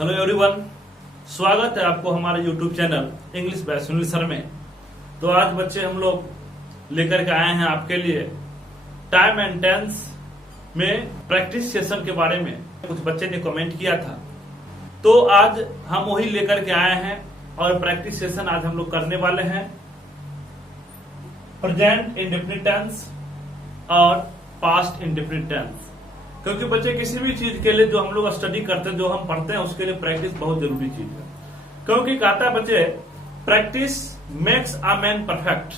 Hello everyone, स्वागत है आपको हमारे YouTube channel English by Sunil sir में। तो आज बच्चे हम लोग लेकर के आए हैं आपके लिए टाइम एंड टेंस में प्रैक्टिस सेशन के बारे में। कुछ बच्चे ने कमेंट किया था, तो आज हम वही लेकर के आए हैं और प्रैक्टिस सेशन आज हम लोग करने वाले हैं प्रेजेंट इंडेफिनिट टेंस और पास्ट इंडेफिनिट टेंस। क्योंकि बच्चे किसी भी चीज के लिए जो हम लोग स्टडी करते हैं, जो हम पढ़ते हैं, उसके लिए प्रैक्टिस बहुत जरूरी चीज है। क्योंकि कहता है बच्चे, practice makes a man perfect.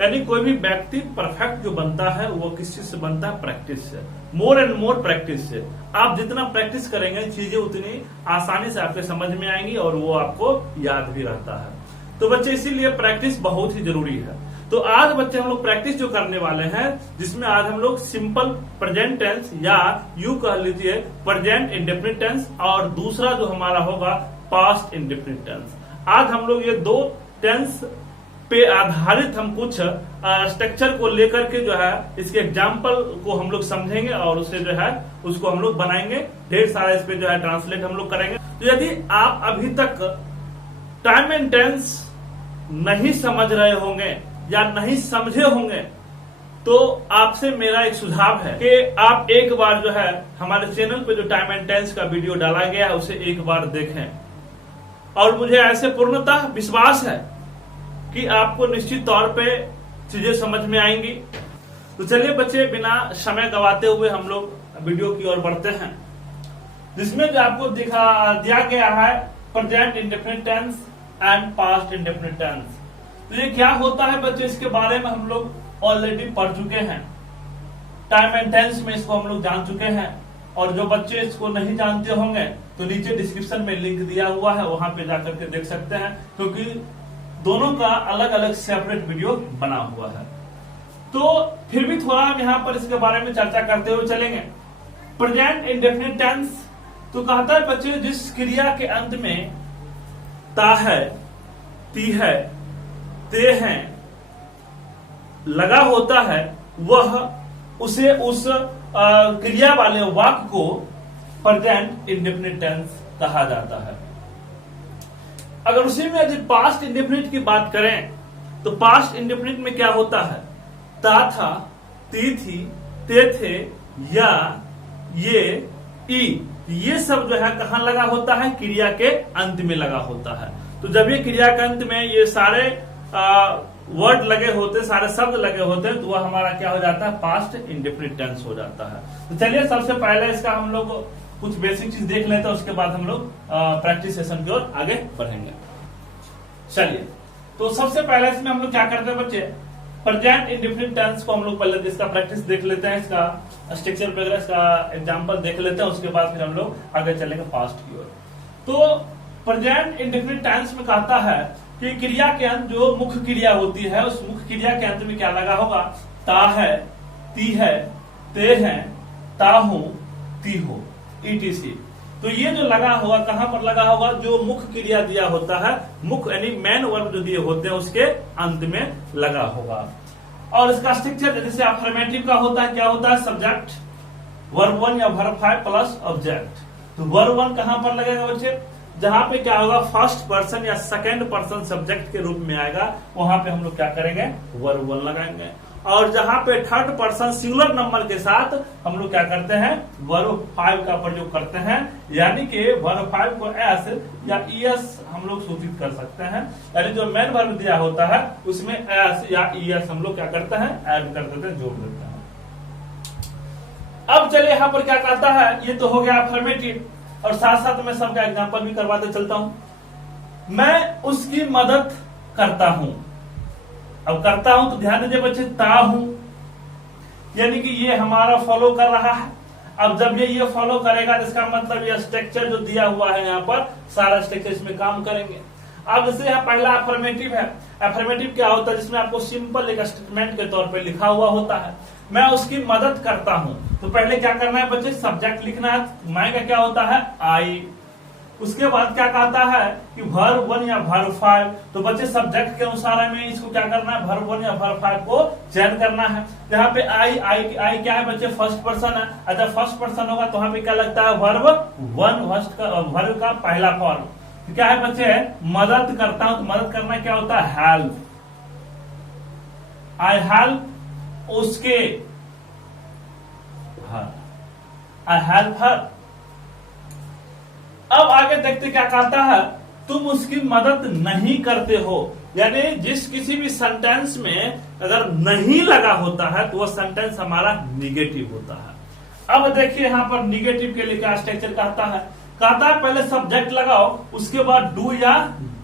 यानी कोई भी व्यक्ति परफेक्ट जो बनता है वो किस चीज से बनता है? प्रैक्टिस से। मोर एंड मोर प्रैक्टिस से। आप जितना प्रैक्टिस करेंगे चीजें उतनी आसानी से आपके समझ में आएंगी और वो आपको याद भी रहता है। तो बच्चे इसीलिए प्रैक्टिस बहुत ही जरूरी है। तो आज बच्चे हम लोग प्रैक्टिस जो करने वाले हैं, जिसमें आज हम लोग सिंपल प्रेजेंट टेंस या यूं कह लीजिए प्रेजेंट इंडेफिनिट टेंस और दूसरा जो हमारा होगा पास्ट इंडेफिनिट टेंस। आज हम लोग ये दो टेंस पे आधारित हम कुछ स्ट्रक्चर को लेकर के जो है इसके एग्जाम्पल को हम लोग समझेंगे और उससे जो है उसको हम लोग बनाएंगे। ढेर सारा इस पे जो है ट्रांसलेट हम लोग करेंगे। तो यदि आप अभी तक टाइम एंड टेंस नहीं समझ रहे होंगे या नहीं समझे होंगे, तो आपसे मेरा एक सुझाव है कि आप एक बार जो है हमारे चैनल पे जो टाइम एंड टेंस का वीडियो डाला गया है उसे एक बार देखें। और मुझे ऐसे पूर्णतः विश्वास है कि आपको निश्चित तौर पे चीजें समझ में आएंगी। तो चलिए बच्चे, बिना समय गवाते हुए हम लोग वीडियो की ओर बढ़ते हैं, जिसमें जो आपको दिया गया है present indefinite tense and past indefinite tense. तो ये क्या होता है बच्चे, इसके बारे में हम लोग ऑलरेडी पढ़ चुके हैं। टाइम एंड टेंस में इसको हम लोग जान चुके हैं। और जो बच्चे इसको नहीं जानते होंगे तो नीचे डिस्क्रिप्शन में लिंक दिया हुआ है, वहां पे जाकर के देख सकते हैं, क्योंकि दोनों का अलग अलग सेपरेट वीडियो बना हुआ है। तो फिर भी थोड़ा हम यहाँ पर इसके बारे में चर्चा करते हुए चलेंगे। प्रेजेंट इंडेफिनिट टेंस तो कहता है बच्चे, जिस क्रिया के अंत में ता है, ती है, ते हैं लगा होता है, वह उसे उस क्रिया वाले वाक्य को प्रेजेंट इंडेफिनिट टेंस कहा जाता है। अगर उसी में यदि पास्ट इंडेफिनिट की बात करें तो पास्ट इंडेफिनिट में क्या होता है? ता था, ती थी, ते थे, या, ये सब जो है कहां लगा होता है? क्रिया के अंत में लगा होता है। तो जब ये क्रिया के अंत में ये सारे वर्ड लगे होते, सारे शब्द लगे होते हैं, तो वह हमारा क्या हो जाता है? पास्ट इंडेफिनिट टेंस हो जाता है। तो चलिए सबसे पहले इसका हम लोग कुछ बेसिक चीज देख लेते हैं, उसके बाद हम लोग प्रैक्टिस सेशन की ओर आगे बढ़ेंगे। चलिए, तो सबसे पहले इसमें हम लोग क्या करते हैं बच्चे, प्रेजेंट इंडेफिनिट टेंस को हम लोग पहले इसका प्रैक्टिस देख लेते हैं, इसका स्ट्रक्चर वगैरह, इसका एग्जाम्पल देख लेते हैं, उसके बाद फिर हम लोग आगे चलेंगे पास्ट की ओर। तो प्रेजेंट इंडेफिनिट टेंस में कहता है कि क्रिया के अंत जो मुख्य क्रिया होती है, उस मुख्य क्रिया के अंत में क्या लगा होगा? ता है, ती है, ते हैं, ता हूं, ती हो, etc। तो ये जो लगा होगा कहां पर लगा होगा? जो मुख्य क्रिया दिया होता है, मुख्य यानी मेन वर्ब जो दिए होते हैं उसके अंत में लगा होगा। और इसका स्ट्रक्चर जैसे अफर्मेटिव का होता है, क्या होता है? सब्जेक्ट, वर्ब 1 या वर्ब 5 प्लस ऑब्जेक्ट। तो वर्ब 1 कहां पर लगेगा बच्चे? जहां पे क्या होगा? फर्स्ट पर्सन या सेकंड पर्सन सब्जेक्ट के रूप में आएगा, वहां पे हम लोग क्या करेंगे? वर्ब 1 लगाएंगे। और जहां पे थर्ड पर्सन सिंगुलर नंबर के साथ हम लोग क्या करते हैं? वर्ब 5 का प्रयोग करते हैं। यानी कि वर्ब 5 को एस या ईएस हम लोग सूचित कर सकते हैं। यानी जो मेन वर्ब दिया होता है उसमें एस या ईएस हम लोग क्या करते हैं? ऐड कर देते हैं, जोड़ देते हैं। अब चलिए यहाँ पर क्या कहता है, ये तो हो गया अफर्मेटिव, और साथ साथ मैं सबका एग्जांपल भी करवाते चलता हूं। मैं उसकी मदद करता हूं। अब करता हूं तो ध्यान दीजिए बच्चे, ता हूं यानी कि ये हमारा फॉलो कर रहा है। अब जब ये फॉलो करेगा तो इसका मतलब ये स्ट्रक्चर जो दिया हुआ है यहाँ पर, सारा स्ट्रक्चर इसमें काम करेंगे। अब जैसे यहाँ पहला अफर्मेटिव है। अफर्मेटिव क्या होता है? जिसमें आपको सिंपल एक स्टेटमेंट के तौर पे लिखा हुआ होता है, मैं उसकी मदद करता हूं। तो पहले क्या करना है बच्चे? सब्जेक्ट लिखना है। मैं का क्या होता है? आई। उसके बाद क्या कहता है कि वर्ब 1 या वर्ब 5, तो बच्चे सब्जेक्ट के अनुसार हमें इसको क्या करना है, वर्ब 1 या वर्ब 5 को चयन करना है। यहाँ पे आई क्या है बच्चे, फर्स्ट पर्सन है। अगर फर्स्ट पर्सन होगा तो वहां पे क्या लगता है, वर्ब 1, वर्ब का पहला फॉर्म। तो क्या है बच्चे, मदद करता हूं, तो मदद करना क्या होता है, हेल्प। आई हेल्प उसके, आई हेल्प हर। अब आगे देखते क्या कहता है, तुम उसकी मदद नहीं करते हो। यानी जिस किसी भी सेंटेंस में अगर नहीं लगा होता है तो वह सेंटेंस हमारा निगेटिव होता है। अब देखिए यहाँ पर निगेटिव के लिए क्या स्ट्रक्चर कहता है पहले सब्जेक्ट लगाओ, उसके बाद डू या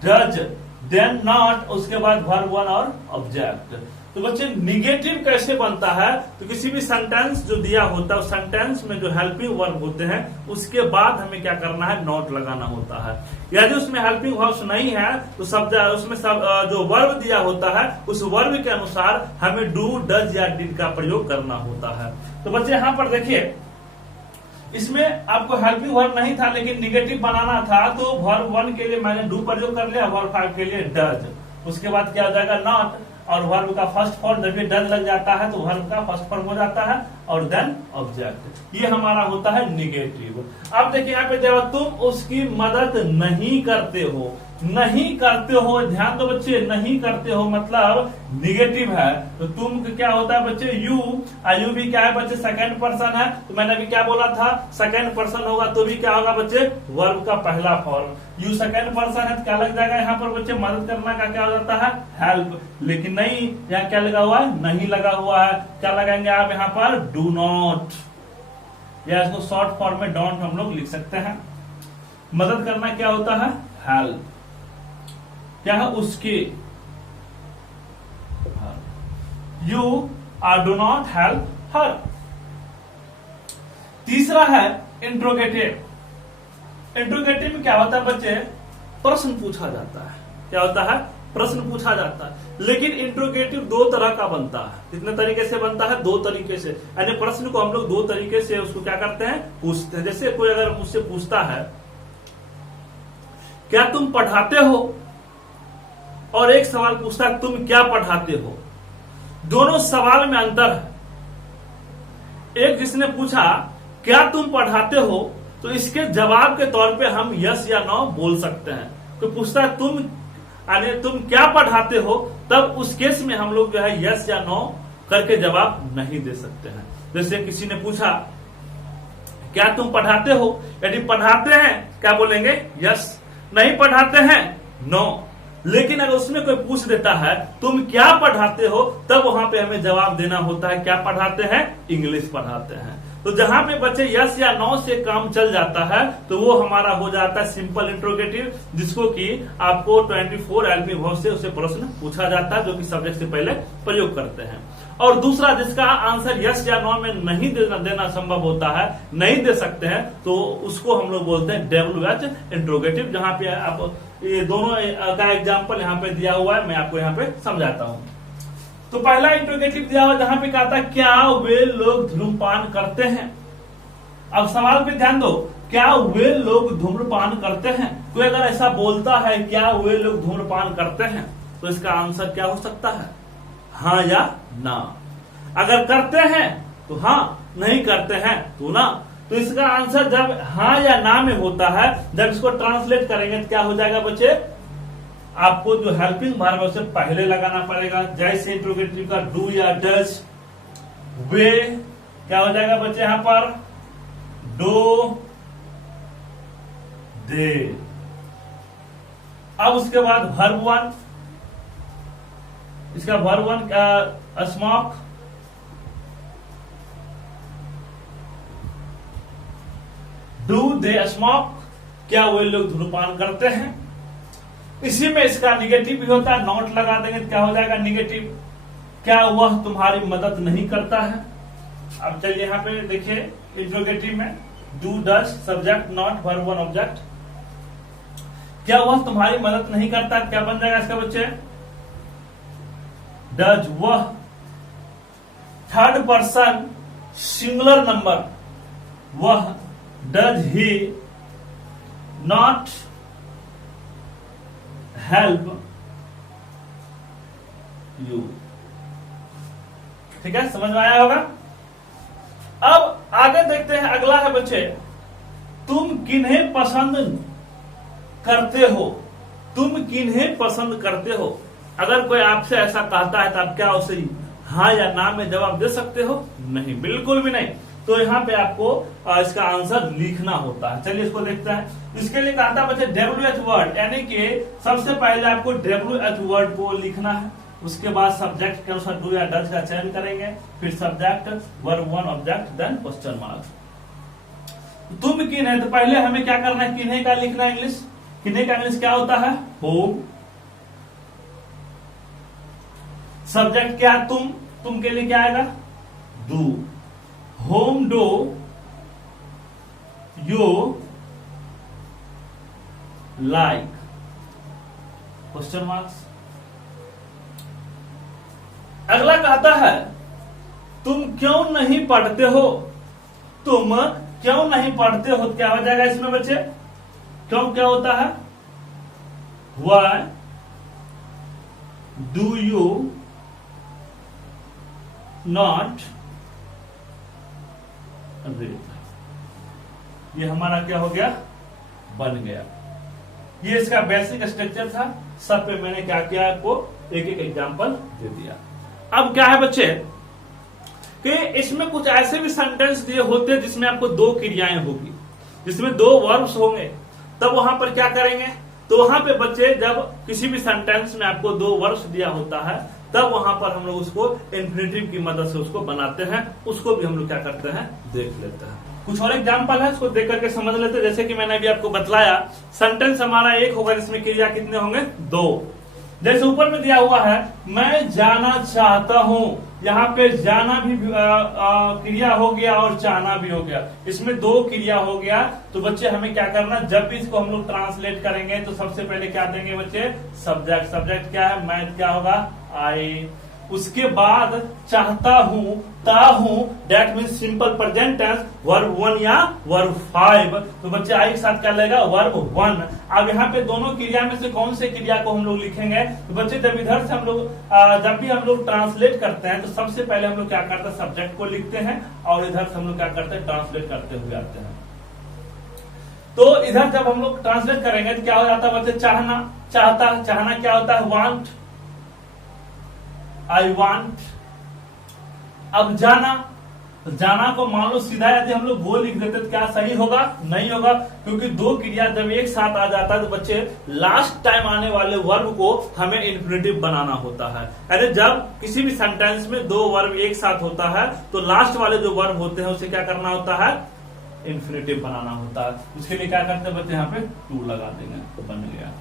डज, देन नॉट, उसके बाद वर्ब 1 और ऑब्जेक्ट। तो बच्चे निगेटिव कैसे बनता है, तो किसी भी सेंटेंस जो दिया होता है उस सेंटेंस में जो हेल्पिंग वर्ब होते हैं उसके बाद हमें क्या करना है, नॉट लगाना होता है। यदि उसमें हेल्पिंग वर्ब्स नहीं है तो उसमें जो वर्ब दिया होता है उस वर्ब के अनुसार हमें डू, डज या डिड का प्रयोग करना होता है। तो बच्चे यहाँ पर देखिए, इसमें आपको हेल्पिंग वर्ब नहीं था लेकिन निगेटिव बनाना था, तो वर्ब 1 के लिए मैंने डू प्रयोग कर लिया, वर्ब 5 के लिए डज। उसके बाद क्या हो जाएगा, नॉट, और वर्ब का फर्स्ट फॉर्म जब भी डज लग जाता है तो वर्ब का फर्स्ट फॉर्म हो जाता है, और देन ऑब्जेक्ट। ये हमारा होता है निगेटिव। अब देखिए यहाँ पे देखो, तुम उसकी मदद नहीं करते हो। नहीं करते हो, ध्यान दो बच्चे, नहीं करते हो मतलब निगेटिव है, तो तुम क्या होता है बच्चे, यू। यू भी क्या है बच्चे, सेकंड पर्सन है, तो मैंने अभी क्या बोला था, सेकंड पर्सन होगा तो भी क्या होगा बच्चे, वर्ब का पहला फॉर्म। यू सेकंड पर्सन है तो क्या लग जाएगा यहाँ पर बच्चे, मदद करना का क्या हो जाता है, हेल्प। लेकिन नहीं, यहाँ क्या लगा हुआ है, नहीं लगा हुआ है, क्या लगाएंगे आप यहाँ पर, डू नॉट, या इसको शॉर्ट फॉर्म में डोंट हम लोग लिख सकते हैं। मदद करना क्या होता है, हेल्प। क्या है, उसके, you are do not help her. तीसरा है इंट्रोगेटिव। इंट्रोगेटिव में क्या होता है बच्चे, प्रश्न पूछा जाता है। क्या होता है, प्रश्न पूछा जाता है। लेकिन इंट्रोगेटिव दो तरह का बनता है। कितने तरीके से बनता है, दो तरीके से। यानी प्रश्न को हम लोग दो तरीके से उसको क्या करते हैं, पूछते हैं। जैसे कोई अगर मुझसे पूछता है, क्या तुम पढ़ाते हो, और एक सवाल पूछता है, तुम क्या पढ़ाते हो। दोनों सवाल में अंतर है। एक जिसने पूछा क्या तुम पढ़ाते हो, तो इसके जवाब के तौर पे हम यस या नो बोल सकते हैं। तो पूछता है तुम क्या पढ़ाते हो, तब उस केस में हम लोग जो है यस या नो करके जवाब नहीं दे सकते हैं। जैसे किसी ने पूछा क्या तुम पढ़ाते हो, यदि पढ़ाते हैं क्या बोलेंगे, यस। नहीं पढ़ाते हैं, नो। लेकिन अगर उसमें कोई पूछ देता है तुम क्या पढ़ाते हो, तब वहां पे हमें जवाब देना होता है, क्या पढ़ाते हैं, इंग्लिश पढ़ाते हैं। तो जहां पे बच्चे यस या नो से काम चल जाता है तो वो हमारा हो जाता है सिंपल इंट्रोगेटिव, जिसको कि आपको 24 हेल्पिंग वर्ब से उसे प्रश्न पूछा जाता है, जो कि सब्जेक्ट से पहले प्रयोग करते हैं। और दूसरा जिसका आंसर यस या नो में नहीं देना संभव होता है, नहीं दे सकते हैं, तो उसको हम लोग बोलते हैं WH इंट्रोगेटिव। जहां पे आप ये दोनों का एग्जाम्पल यहाँ पे दिया हुआ है, मैं आपको यहाँ पे समझाता हूँ। तो पहला इंट्रोगेटिव दिया हुआ जहां पे कहा था क्या वे लोग धूम्रपान करते हैं। अब सवाल पे ध्यान दो, क्या वे लोग धूम्रपान करते हैं। कोई अगर ऐसा बोलता है क्या वे लोग धूम्रपान करते हैं, तो इसका आंसर क्या हो सकता है, हाँ या ना। अगर करते हैं तो हाँ, नहीं करते हैं तो ना। तो इसका आंसर जब हाँ या ना में होता है, जब इसको ट्रांसलेट करेंगे तो क्या हो जाएगा बच्चे, आपको जो हेल्पिंग वर्ब है उसे पहले लगाना पड़ेगा। जैसे इंट्रोगेटिव का डू या डज, वे क्या हो जाएगा बच्चे यहां पर, डू, दे। अब उसके बाद वर्ब 1, इसका वर्ब 1 का स्मोक, डू दे स्मोक, क्या वे लोग धूम्रपान करते हैं। इसी में इसका निगेटिव भी होता है, नॉट लगा देंगे तो क्या हो जाएगा निगेटिव, क्या वह तुम्हारी मदद नहीं करता है। अब चलिए यहाँ पे देखिए इंट्रोगेटिव में do does subject not verb 1 object, क्या वह तुम्हारी मदद नहीं करता, क्या बन जाएगा इसका बच्चे, डज वह। थर्ड पर्सन सिंगुलर नंबर, वह, does he, not help you. ठीक है, समझ में आया होगा। अब आगे देखते हैं, अगला है बच्चे, तुम किन्हें पसंद करते हो। तुम किन्हें पसंद करते हो। अगर कोई आपसे ऐसा कहता है तो आप क्या उसे हाँ या ना में जवाब दे सकते हो? नहीं, बिल्कुल भी नहीं। तो यहाँ पे आपको इसका आंसर लिखना होता है। चलिए इसको देखते हैं। इसके लिए कहा था बच्चे WH वर्ड, यानी कि सबसे पहले आपको WH वर्ड को लिखना है। उसके बाद सब्जेक्ट के अनुसार डू या डज का चयन करेंगे, फिर subject, verb one, object, then question mark. तुम किन है, तो पहले हमें क्या करना है, किन्हें का लिखना है इंग्लिश। किन्हें का इंग्लिश क्या होता है? होम। सब्जेक्ट क्या? तुम के लिए क्या आएगा? Do. Home do you like, question marks. अगला कहता है तुम क्यों नहीं पढ़ते हो। तुम क्यों नहीं पढ़ते हो, क्या हो जाएगा इसमें बच्चे? क्यों क्या होता है? Why do you not read? ये हमारा क्या हो गया? बन गया। ये इसका बेसिक स्ट्रक्चर था। सब पे मैंने क्या किया, आपको एक एक एग्जांपल दे दिया। अब क्या है बच्चे कि इसमें कुछ ऐसे भी सेंटेंस दिए होते हैं जिसमें आपको दो क्रियाएं होगी, जिसमें दो वर्ब्स होंगे। तब वहां पर क्या करेंगे, तो वहां पे बच्चे जब किसी भी सेंटेंस में आपको दो वर्ब्स दिया होता है तब वहां पर हम लोग उसको इन्फिनिटिव की मदद से उसको बनाते हैं। उसको भी हम लोग क्या करते हैं, देख लेते हैं। कुछ और एग्जांपल है, उसको देख करके समझ लेते हैं। जैसे कि मैंने अभी आपको बतलाया, सेंटेंस हमारा एक होगा जिसमें क्रिया कितने होंगे? दो। जैसे ऊपर में दिया हुआ है मैं जाना चाहता हूं, यहाँ पे जाना भी क्रिया हो गया और चाहना भी हो गया। इसमें दो क्रिया हो गया। तो बच्चे हमें क्या करना, जब भी इसको हम लोग ट्रांसलेट करेंगे तो सबसे पहले क्या देंगे बच्चे? सब्जेक्ट। सब्जेक्ट क्या है? मैं। क्या होगा? आई। उसके बाद चाहता हूं, ता हूं, that mean simple present tense, verb one या वर्ब फाइव। तो बच्चे आई के साथ क्या लगेगा? Verb one. अब यहाँ पे दोनों क्रिया में से कौन से क्रिया को हम लोग लिखेंगे? तो बच्चे जब इधर से हम लोग जब भी हम लोग ट्रांसलेट करते हैं तो सबसे पहले हम लोग क्या करते हैं? सब्जेक्ट को लिखते हैं और इधर से हम लोग क्या करते हैं? ट्रांसलेट करते हुए आते हैं। तो इधर जब हम लोग ट्रांसलेट करेंगे तो क्या हो जाता है बच्चे? चाहना। चाहता, चाहना क्या होता है? वांट। I want. अब जाना, जाना को मान लो सीधा यदि हम लोग वो लिख देते तो क्या सही होगा? नहीं होगा, क्योंकि दो क्रिया जब एक साथ आ जाता है तो बच्चे लास्ट टाइम आने वाले वर्ब को हमें इन्फिनिटिव बनाना होता है। यानी जब किसी भी सेंटेंस में दो वर्ब एक साथ होता है तो लास्ट वाले जो वर्ब होते हैं उसे क्या करना होता है? इन्फिनिटिव बनाना होता है। उसके लिए क्या करते हैं बच्चे? यहाँ पे टू लगा देंगे तो बन गया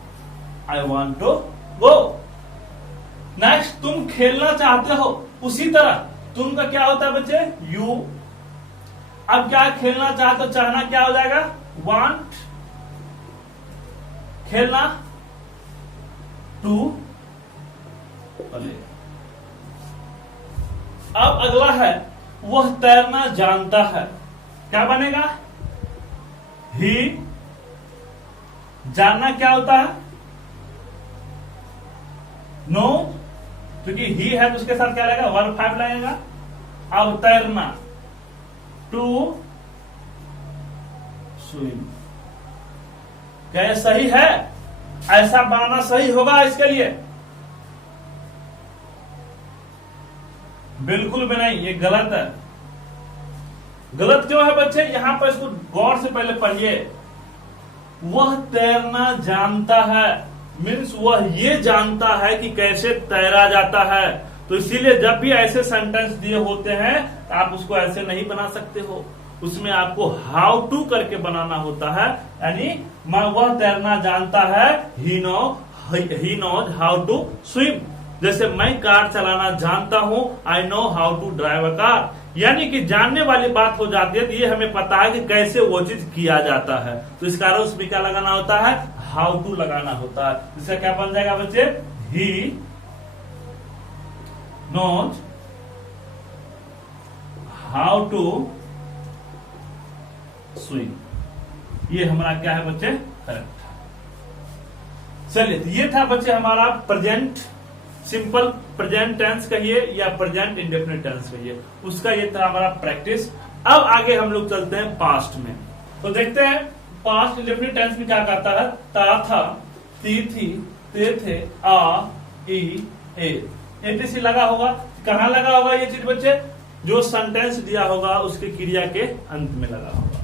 I want to go. Next, तुम खेलना चाहते हो। उसी तरह तुम का क्या होता है बच्चे? यू। अब क्या खेलना चाहते हो? चाहना क्या हो जाएगा? वांट। खेलना टू प्ले। अब अगला है वह तैरना जानता है। क्या बनेगा? ही। जानना क्या होता है? नो, क्योंकि ही है तो उसके साथ क्या लगेगा? वर्ब फाइव लगेगा। अब तैरना टू स्विम। क्या ये सही है? ऐसा बनाना सही होगा इसके लिए? बिल्कुल भी नहीं, ये गलत है। गलत क्यों है बच्चे? यहां पर इसको गौर से पहले पढ़िए। वह तैरना जानता है मीन्स वह ये जानता है कि कैसे तैरा जाता है। तो इसीलिए जब भी ऐसे सेंटेंस दिए होते हैं आप उसको ऐसे नहीं बना सकते हो, उसमें आपको हाउ टू करके बनाना होता है। यानी वह तैरना जानता है, he knows how to swim. जैसे मैं कार चलाना जानता हूं, I know how to drive a car. यानी कि जानने वाली बात हो जाती है तो ये हमें पता है कि कैसे वो चीज किया जाता है। तो इस कारण उसमें क्या लगाना होता है? हाउ टू लगाना होता है। इसका क्या बन जाएगा बच्चे? He knows how to swim. ये हमारा क्या है बच्चे, करेक्ट। चलिए, तो ये था बच्चे हमारा प्रेजेंट सिंपल प्रेजेंट टेंस कहिए या प्रेजेंट इंडेफिनिट टेंस कहिए, उसका ये था हमारा प्रैक्टिस। अब आगे हम लोग चलते हैं पास्ट में। तो देखते हैं पास्ट इंडेफिनिट टेंस में क्या करता है। ता था, ती थी, ते थे, आ, ई, ए, एटीसी लगा होगा। कहाँ लगा होगा ये चीज बच्चे, जो सेंटेंस दिया होगा उसके क्रिया के अंत में लगा होगा।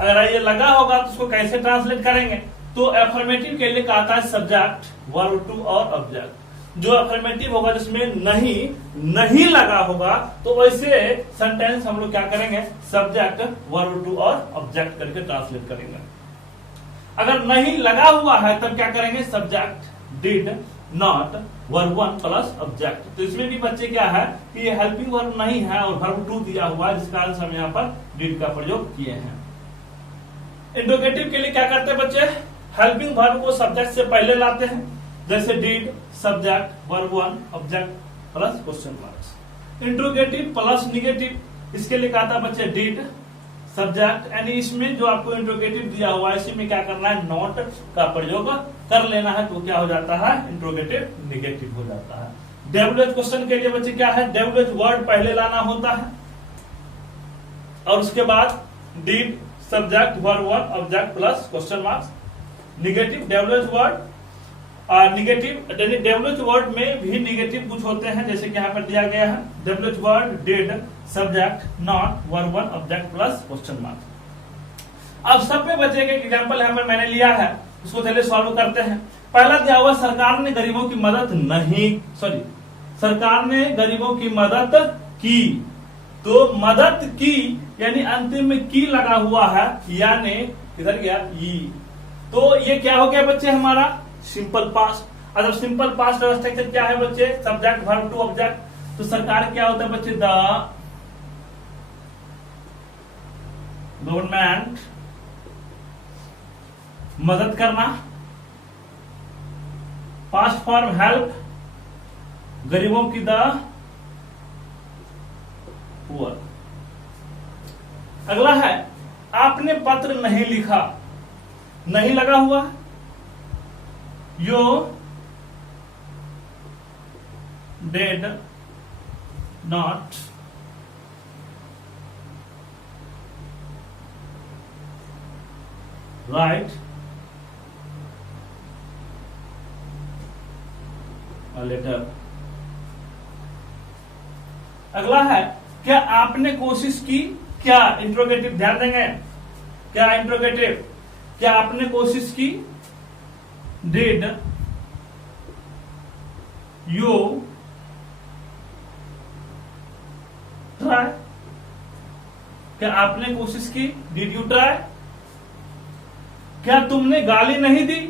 अगर ये लगा होगा तो उसको कैसे ट्रांसलेट करेंगे, तो अफर्मेटिव के लिए कहता है सब्जेक्ट, वर्ब टू और ऑब्जेक्ट। जो अफर्मेटिव होगा जिसमें नहीं लगा होगा, तो वैसे सेंटेंस हम लोग क्या करेंगे, सब्जेक्ट, वर्ब टू और ऑब्जेक्ट करके ट्रांसलेट करेंगे। अगर नहीं लगा हुआ है तब क्या करेंगे, subject, did, not, verb one plus object. तो इसमें भी बच्चे क्या है कि ये हेल्पिंग वर्ब नहीं है और वर्ब टू दिया हुआ है, जिस कारण से हम यहाँ पर डिड का प्रयोग किए हैं। इंट्रोगेटिव के लिए क्या करते हैं बच्चे, हेल्पिंग वर्ब को सब्जेक्ट से पहले लाते हैं, जैसे did, subject, verb one, object plus question marks. Interrogative plus negative, इसके लिए कहा था बच्चे डिड, सब्जेक्ट, यानी इसमें जो आपको इंट्रोगेटिव दिया हुआ है इसी में क्या करना है, नॉट का प्रयोग कर लेना है, तो क्या हो जाता है, इंट्रोगेटिव निगेटिव हो जाता है। डब्ल्यूएच क्वेश्चन के लिए बच्चे क्या है, डब्ल्यूएच वर्ड पहले लाना होता है और उसके बाद did, subject, verb one, object plus question marks. Negative WH word, negative WH word में भी निगेटिव कुछ होते हैं, जैसे कि यहाँ पर दिया गया है, WH word, did, subject, not, verb one, object plus question marks. अब सब में बच्चे का एग्जांपल यहाँ पर मैंने लिया है, उसको चलिए सॉल्व करते हैं। पहला दिया हुआ, सरकार ने गरीबों की मदद सरकार ने गरीबों की मदद की। तो मदद की यानी अंतिम में की लगा हुआ है, यानी किधर गया, ई। तो ये क्या हो गया बच्चे हमारा सिंपल पास्ट। अब सिंपल पास्ट का स्ट्रक्चर क्या है बच्चे, सब्जेक्ट, वर्ब टू, ऑब्जेक्ट। तो सरकार क्या होता है बच्चे, द गवर्नमेंट, मदद करना, पास्ट फॉर्म हेल्प, गरीबों की द पुअर। अगला है, आपने पत्र नहीं लिखा, नहीं लगा हुआ, you did not write a letter। अगला है, क्या आपने कोशिश की, क्या इंट्रोगेटिव, ध्यान देंगे, क्या इंट्रोगेटिव, क्या आपने कोशिश की, डिड यू ट्राई, क्या आपने कोशिश की, डिड यू ट्राई। क्या तुमने गाली नहीं दी,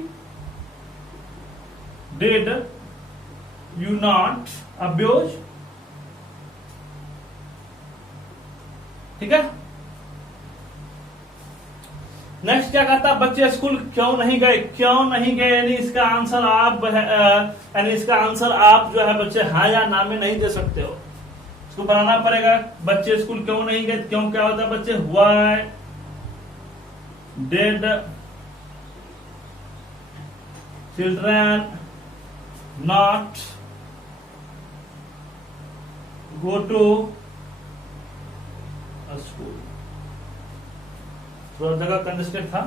डिड यू नॉट अब्यूज। ठीक है। नेक्स्ट क्या कहता, बच्चे स्कूल क्यों नहीं गए, क्यों नहीं गए यानी इसका आंसर आप जो है बच्चे हाँ या ना में नहीं दे सकते हो, इसको बनाना पड़ेगा। बच्चे स्कूल क्यों नहीं गए, क्यों क्या होता है बच्चे, why did children not go to school. थोड़ा जगह कंजेस्टेड था।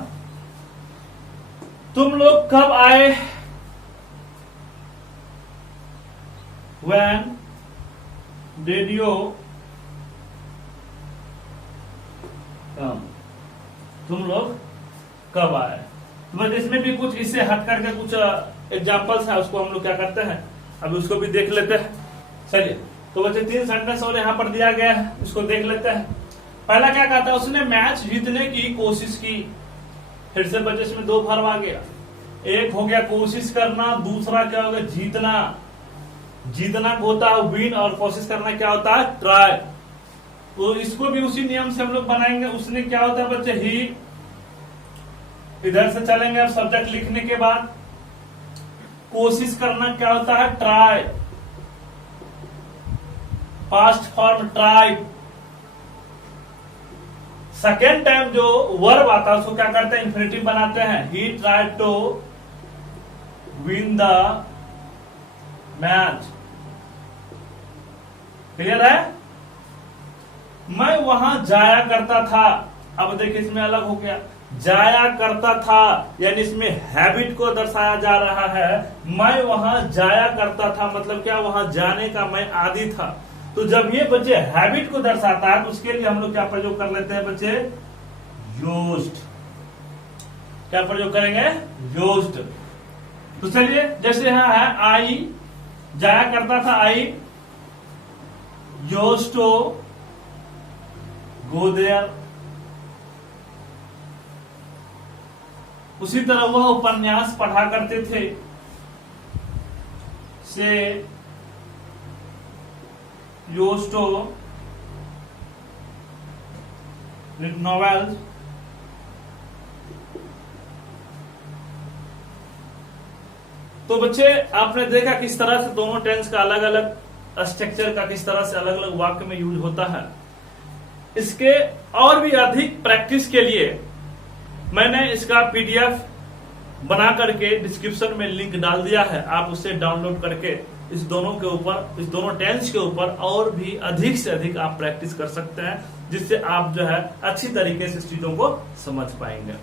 तुम लोग कब आए, when did you come, तुम लोग कब आए। तो बस इसमें भी कुछ इससे हट करके कुछ एग्जांपल्स है, उसको हम लोग क्या करते हैं अभी उसको भी देख लेते हैं। चलिए, तो बच्चे 3 सेंटेंस और यहाँ पर दिया गया है, इसको देख लेते हैं। पहला क्या कहता है, उसने मैच जीतने की कोशिश की। फिर से बच्चे इसमें 2 फॉर्म आ गया, एक हो गया कोशिश करना, दूसरा क्या होगा जीतना। जीतना होता है विन और कोशिश करना क्या होता है ट्राई। तो इसको भी उसी नियम से हम लोग बनाएंगे। उसने क्या होता है बच्चे ही, इधर से चलेंगे अब सब्जेक्ट लिखने के बाद। कोशिश करना क्या होता है try, past form try. Second time जो वर्ब आता है उसको क्या करते हैं, इन्फिनेटिव बनाते हैं। He tried to win the match. Clear है? मैं वहां जाया करता था। अब देखिए इसमें अलग हो गया, जाया करता था यानी इसमें हैबिट को दर्शाया जा रहा है। मैं वहां जाया करता था मतलब क्या, वहां जाने का मैं आदी था। तो जब ये बच्चे हैबिट को दर्शाता है तो उसके लिए हम लोग क्या प्रयोग कर लेते हैं बच्चे, यूज्ड। क्या प्रयोग करेंगे, यूज्ड। तो चलिए जैसे यहां है आई, जाया करता था I used to go there. उसी तरह वह उपन्यास पढ़ा करते थे, से यूज्ड टू रीड नॉवेल्स। तो बच्चे आपने देखा किस तरह से दोनों टेंस का अलग अलग स्ट्रक्चर का किस तरह से अलग अलग वाक्य में यूज होता है। इसके और भी अधिक प्रैक्टिस के लिए मैंने इसका पीडीएफ बना करके डिस्क्रिप्शन में लिंक डाल दिया है, आप उसे डाउनलोड करके इस दोनों के ऊपर, इस दोनों टेंस के ऊपर और भी अधिक से अधिक आप प्रैक्टिस कर सकते हैं, जिससे आप जो है अच्छी तरीके से इस चीजों को समझ पाएंगे।